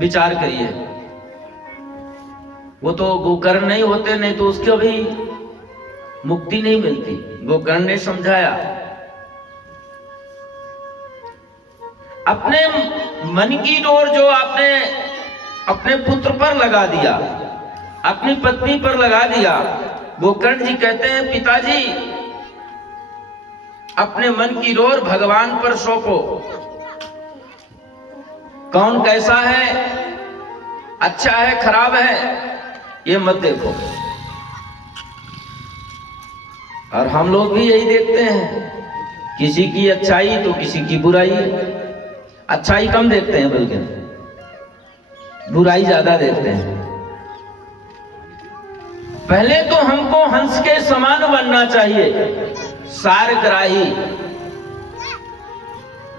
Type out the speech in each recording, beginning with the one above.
विचार करिए। वो तो गोकर्ण नहीं होते, नहीं तो उसकी भी मुक्ति नहीं मिलती। गोकर्ण ने समझाया, अपने मन की डोर जो आपने अपने पुत्र पर लगा दिया, अपनी पत्नी पर लगा दिया। गोकर्ण जी कहते हैं, पिताजी अपने मन की डोर भगवान पर सौंपो। कौन कैसा है, अच्छा है खराब है, ये मत देखो। और हम लोग भी यही देखते हैं, किसी की अच्छाई तो किसी की बुराई। अच्छाई कम देखते हैं, बल्कि बुराई ज्यादा देखते हैं। पहले तो हमको हंस के समान बनना चाहिए, सारग्राही।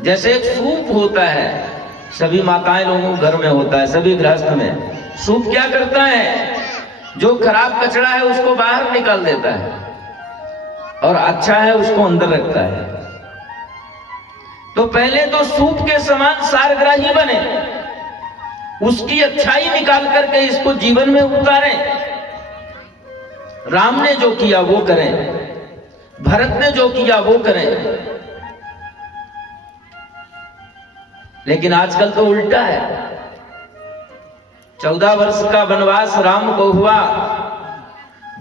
जैसे एक सूप होता है, सभी माताएं लोगों के घर में होता है, सभी गृहस्थ में। सूप क्या करता है, जो खराब कचरा है उसको बाहर निकाल देता है और अच्छा है उसको अंदर रखता है। तो पहले तो सूप के समान सारग्राही बने, उसकी अच्छाई निकाल करके इसको जीवन में उतारें। राम ने जो किया वो करें, भरत ने जो किया वो करें। लेकिन आजकल तो उल्टा है। 14 वर्ष का वनवास राम को हुआ,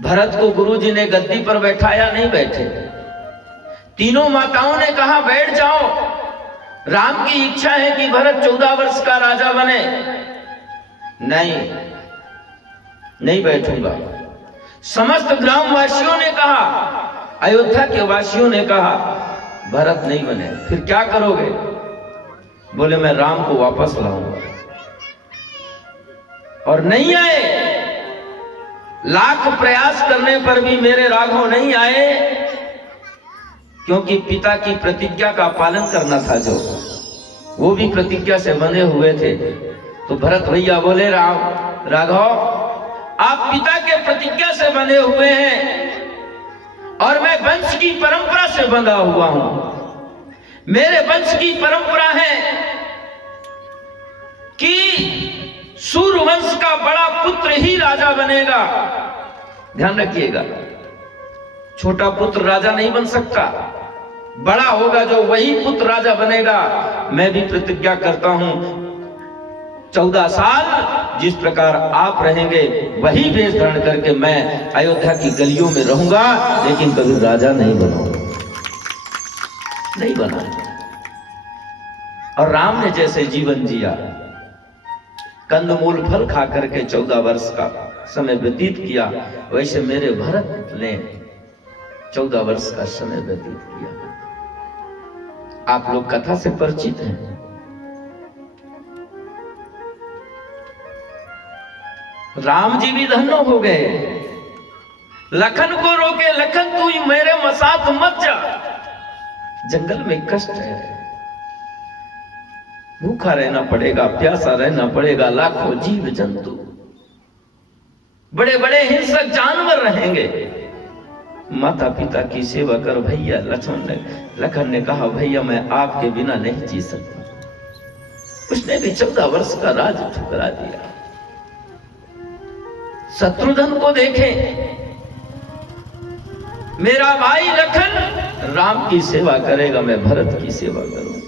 भरत को गुरुजी ने गद्दी पर बैठाया, नहीं बैठे। तीनों माताओं ने कहा बैठ जाओ, राम की इच्छा है कि भरत 14 वर्ष का राजा बने। नहीं बैठूंगा। समस्त ग्रामवासियों ने कहा, अयोध्या के वासियों ने कहा भरत नहीं बने। फिर क्या करोगे? बोले मैं राम को वापस लाऊंगा। और नहीं आए, लाख प्रयास करने पर भी मेरे राघव नहीं आए, क्योंकि पिता की प्रतिज्ञा का पालन करना था, जो वो भी प्रतिज्ञा से बंधे हुए थे। तो भरत भैया बोले, राघव आप पिता के प्रतिज्ञा से बंधे हुए हैं और मैं वंश की परंपरा से बंधा हुआ हूं। मेरे वंश की परंपरा है कि सूर्यवंश का बड़ा पुत्र ही राजा बनेगा। ध्यान रखिएगा, छोटा पुत्र राजा नहीं बन सकता, बड़ा होगा जो वही पुत्र राजा बनेगा। मैं भी प्रतिज्ञा करता हूं, 14 साल जिस प्रकार आप रहेंगे वही वेश धारण करके मैं अयोध्या की गलियों में रहूंगा, लेकिन कभी राजा नहीं बनूंगा। नहीं बना। और राम ने जैसे जीवन जिया, कंदमूल फल खा करके 14 वर्ष का समय व्यतीत किया, वैसे मेरे भरत ने 14 वर्ष का समय व्यतीत किया। आप लोग कथा से परिचित हैं। राम जी भी धन्य हो गए, लखन को रोके, लखन तू मेरे साथ मत जा, जंगल में कष्ट है, भूखा रहना पड़ेगा, प्यासा रहना पड़ेगा, लाखों जीव जंतु, बड़े बड़े हिंसक जानवर रहेंगे। माता पिता की सेवा कर भैया। लखन ने कहा भैया मैं आपके बिना नहीं जी सकता। उसने भी 14 वर्ष का राज ठुकरा दिया। शत्रुघ्न को देखें, मेरा भाई लखन राम की सेवा करेगा, मैं भरत की सेवा करूं।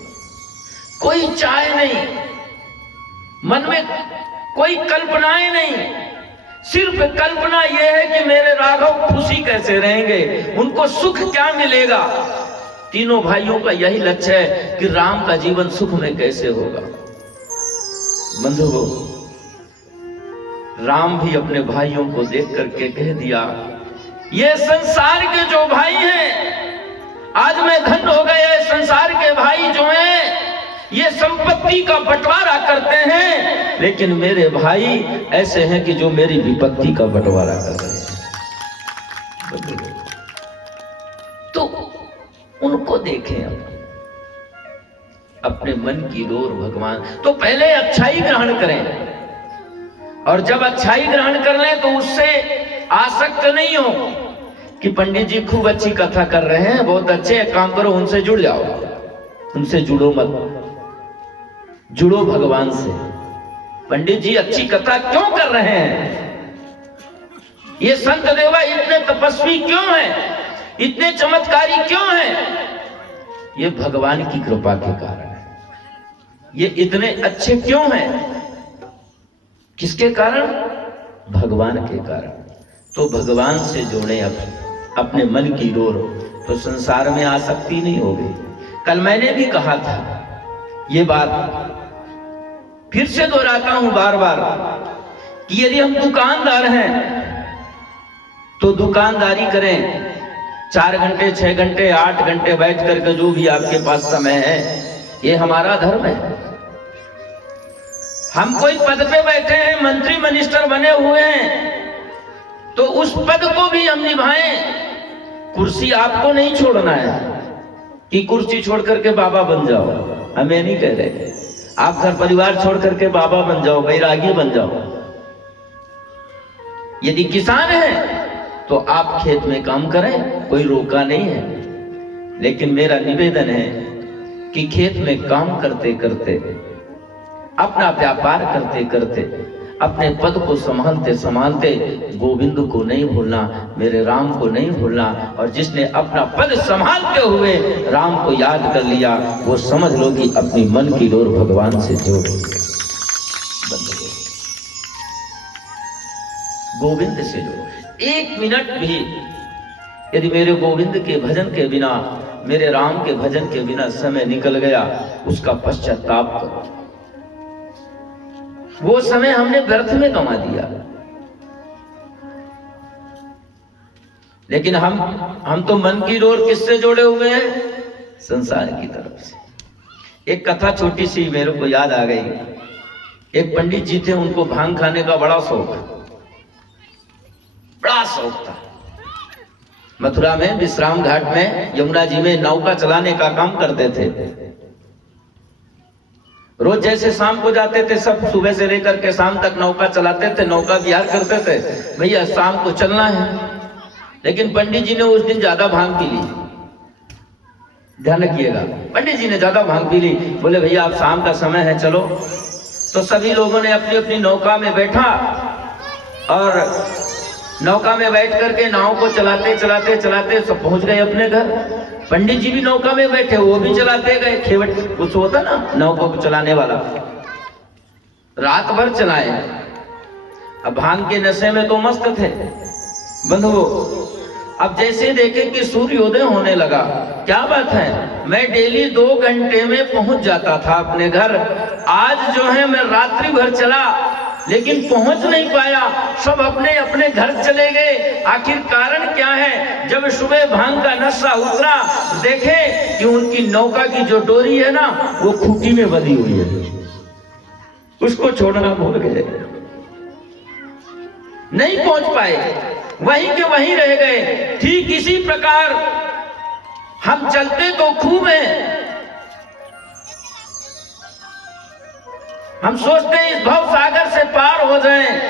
कोई चाह नहीं, मन में कोई कल्पनाएं नहीं, सिर्फ कल्पना यह है कि मेरे राघव खुशी कैसे रहेंगे, उनको सुख क्या मिलेगा। तीनों भाइयों का यही लक्ष्य है कि राम का जीवन सुख में कैसे होगा। बंधुओं, राम भी अपने भाइयों को देख करके कह दिया, ये संसार के जो भाई हैं, आज मैं धन्य हो गया। संसार के भाई जो हैं ये संपत्ति का बंटवारा करते हैं, लेकिन मेरे भाई ऐसे हैं कि जो मेरी विपत्ति का बंटवारा कर रहे हैं। तो उनको देखें, अपने मन की डोर भगवान। तो पहले अच्छाई ग्रहण करें, और जब अच्छाई ग्रहण कर लें तो उससे आसक्त नहीं हो कि पंडित जी खूब अच्छी कथा कर रहे हैं, बहुत अच्छे, काम करो, उनसे जुड़ जाओ। उनसे जुड़ो मत, जुड़ो भगवान से। पंडित जी अच्छी कथा क्यों कर रहे हैं? ये संत देवा इतने तपस्वी क्यों हैं? इतने चमत्कारी क्यों हैं? ये भगवान की कृपा के कारण है। ये इतने अच्छे क्यों हैं? किसके कारण? भगवान के कारण। तो भगवान से जोड़े अपने मन की डोर, तो संसार में आसक्ति नहीं होगी। कल मैंने भी कहा था ये बात, फिर से दोहराता हूं बार बार, कि यदि हम दुकानदार हैं तो दुकानदारी करें 4 घंटे 6 घंटे 8 घंटे बैठ करके, जो भी आपके पास समय है, ये हमारा धर्म है। हम कोई पद पे बैठे हैं, मंत्री मिनिस्टर बने हुए हैं, तो उस पद को भी हम निभाएं। कुर्सी आपको नहीं छोड़ना है कि कुर्सी छोड़ करके बाबा बन जाओ, हमें नहीं कह रहे। आप घर परिवार छोड़ करके बाबा बन जाओ, बैरागी बन जाओ। यदि किसान है तो आप खेत में काम करें, कोई रोका नहीं है। लेकिन मेरा निवेदन है कि खेत में काम करते करते, अपना व्यापार करते करते, अपने पद को संभालते संभालते गोविंद को नहीं भूलना, मेरे राम को नहीं भूलना। और जिसने अपना पद संभालते हुए राम को याद कर लिया, वो समझ लो कि अपनी मन की डोर भगवान से जोड़ बंद हो, गोविंद से जोड़ो। 1 मिनट भी यदि मेरे गोविंद के भजन के बिना, मेरे राम के भजन के बिना समय निकल गया, उसका पश्चाताप करो। वो समय हमने व्यर्थ में गंवा दिया। लेकिन हम तो मन की डोर किससे जोड़े हुए हैं? संसार की तरफ से। एक कथा छोटी सी मेरे को याद आ गई। एक पंडित जी थे, उनको भांग खाने का बड़ा शौक था। मथुरा में विश्राम घाट में यमुना जी में नौका चलाने का काम करते थे। रोज जैसे शाम को जाते थे, सब सुबह से लेकर के शाम तक नौका चलाते थे, नौका विहार करते थे। भैया शाम को चलना है। लेकिन पंडित जी ने उस दिन ज्यादा भांग पी ली। ध्यान रखिएगा, पंडित जी ने ज्यादा भांग पी ली। बोले भैया अब शाम का समय है, चलो। तो सभी लोगों ने अपनी अपनी नौका में बैठा और नौका में बैठ करके नाव को चलाते चलाते चलाते सब पहुंच गए अपने घर। पंडित जी भी नौका में बैठे, वो भी चलाते गए। खेवट कुछ होता ना नौका को चलाने वाला, रात भर चलाए। अब भांग के नशे में तो मस्त थे बंधुओं। अब जैसे देखे कि सूर्योदय होने लगा, क्या बात है, मैं डेली 2 घंटे में पहुंच जाता था अपने घर। आज जो है मैं रात्रि भर चला लेकिन पहुंच नहीं पाया। सब अपने अपने घर चले गए। आखिर कारण क्या है? जब सुबह भांग का नशा उतरा, देखे कि उनकी नौका की जो डोरी है ना, वो खूंटी में बंधी हुई है। उसको छोड़ना भूल गए, नहीं पहुंच पाए, वहीं के वहीं रह गए। ठीक इसी प्रकार हम चलते तो खूब हैं, हम सोचते हैं इस भव सागर से पार हो जाएं,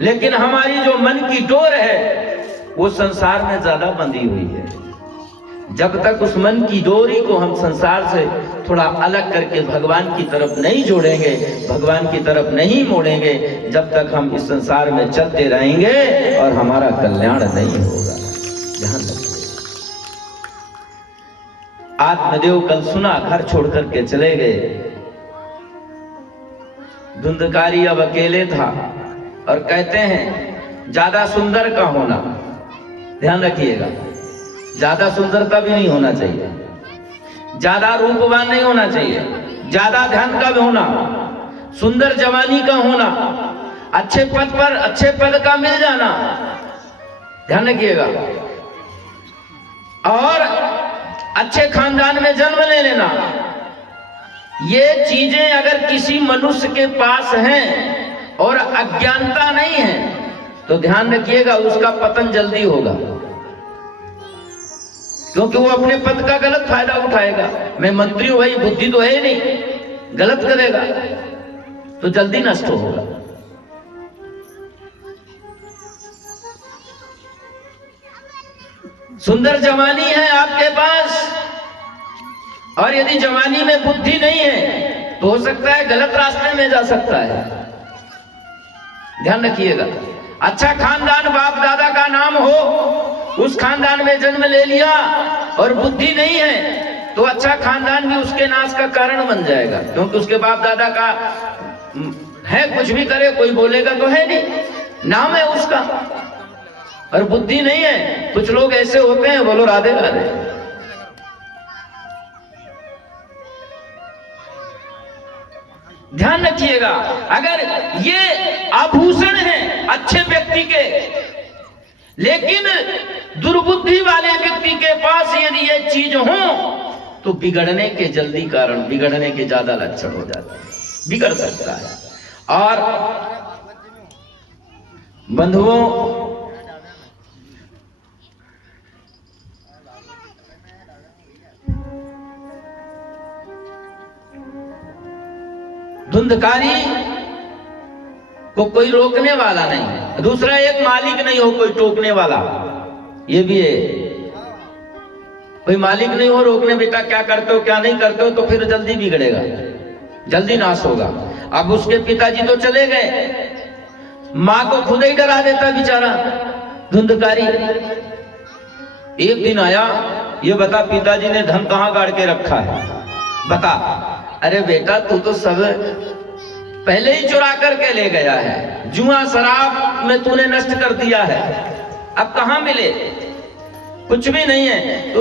लेकिन हमारी जो मन की डोर है वो संसार में ज्यादा बंधी हुई है। जब तक उस मन की डोरी को हम संसार से थोड़ा अलग करके भगवान की तरफ नहीं जोड़ेंगे, भगवान की तरफ नहीं मोड़ेंगे, जब तक हम इस संसार में चलते रहेंगे और हमारा कल्याण नहीं होगा। ध्यान रखिए। आत्मदेव कल सुना, घर छोड़ करके चले गए। धुंधकारी अब अकेले था और कहते हैं ज्यादा सुंदर का होना, ध्यान रखिएगा, ज्यादा सुंदरता भी नहीं होना चाहिए, ज्यादा रूपवान नहीं होना चाहिए, ज्यादा ध्यान का भी होना, सुंदर जवानी का होना, अच्छे पद पर अच्छे पद का मिल जाना, ध्यान रखिएगा, और अच्छे खानदान में जन्म ले लेना। ये चीजें अगर किसी मनुष्य के पास हैं और अज्ञानता नहीं है तो ध्यान रखिएगा उसका पतन जल्दी होगा, क्योंकि वो अपने पद का गलत फायदा उठाएगा। मैं मंत्री हूं भाई, बुद्धि तो है नहीं, गलत करेगा तो जल्दी नष्ट होगा। सुंदर जवानी है आपके पास और यदि जवानी में बुद्धि नहीं है तो हो सकता है गलत रास्ते में जा सकता है, ध्यान रखिएगा। अच्छा खानदान, बाप दादा का नाम हो, उस खानदान में जन्म ले लिया और बुद्धि नहीं है तो अच्छा खानदान भी उसके नाश का कारण बन जाएगा, क्योंकि उसके बाप दादा का है, कुछ भी करे कोई बोलेगा तो है नहीं, नाम है उसका और बुद्धि नहीं है। कुछ लोग ऐसे होते हैं, बोलो राधे राधे। ध्यान रखिएगा, अगर ये आभूषण है अच्छे व्यक्ति के, लेकिन दुर्बुद्धि वाले व्यक्ति के पास यदि ये चीज हो तो बिगड़ने के जल्दी कारण, बिगड़ने के ज्यादा लक्षण हो जाते हैं, बिगड़ सकता है। और बंधुओं, धुंधकारी को कोई रोकने वाला नहीं, दूसरा एक मालिक नहीं हो कोई टोकने वाला, ये भी है। कोई मालिक नहीं हो रोकने, बेटा क्या करते हो क्या नहीं करते हो, तो फिर जल्दी बिगड़ेगा, जल्दी नाश होगा। अब उसके पिताजी तो चले गए, मां को खुद ही डरा देता बेचारा धुंधकारी। एक दिन आया, ये बता पिताजी ने धन कहां गाड़ के रखा है, बता। अरे बेटा तू तो सब पहले ही चुरा करके ले गया है, जुआ शराब में तूने नष्ट कर दिया है, अब कहां मिले, कुछ भी नहीं है। तो